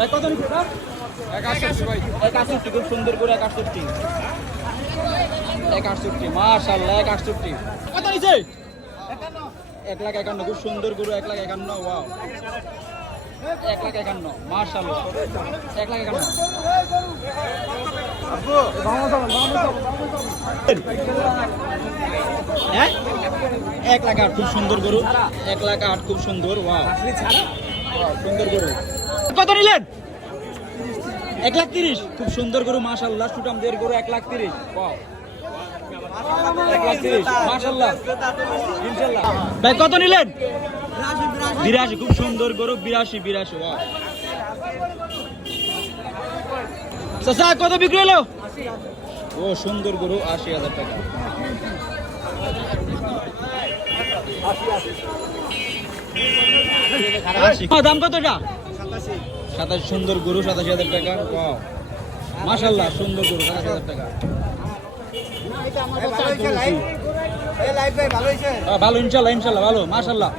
ভাই কত নিচ্ছে এটা? এক আটষট্টি খুব সুন্দর করে এক আটষট্টি এক আটষট্টি মাশাল্লাহ এক আটষট্টি কত নিচ্ছে? এক লাখ একান্ন খুব সুন্দর গরু এক লাখ একান্ন ওয়াও। এক লাখ একান্ন এক লাখ একান্ন। হ্যাঁ? এক লাখ আট খুব সুন্দর গরু। এক লাখ আট খুব সুন্দর ওয়াও সুন্দর গরু। কত নিলেন এক লাখ তিরিশ। খুব সুন্দর গরু মাশাল্লাহ সুটাম দের গরু এক লাখ তিরিশ। এক লাখ তিরিশ। মাশাল্লাহ ইনশাল্লাহ ভাই কত নিলেন? বিরাশি খুব সুন্দর গরু বিরাশি বিরাশি চাচা কত বিক্রি হলো? ও সুন্দর গরু আশি হাজার টাকা। দাম কত এটা সাতাশ সুন্দর গরু সাতাশি হাজার টাকা। ওয়াও মাশাল্লাহ সুন্দর গরু সাতাশ হাজার টাকা। ভালো ইনশাল্লাহ ইনশাল্লাহ ভালো মাশাল্লাহ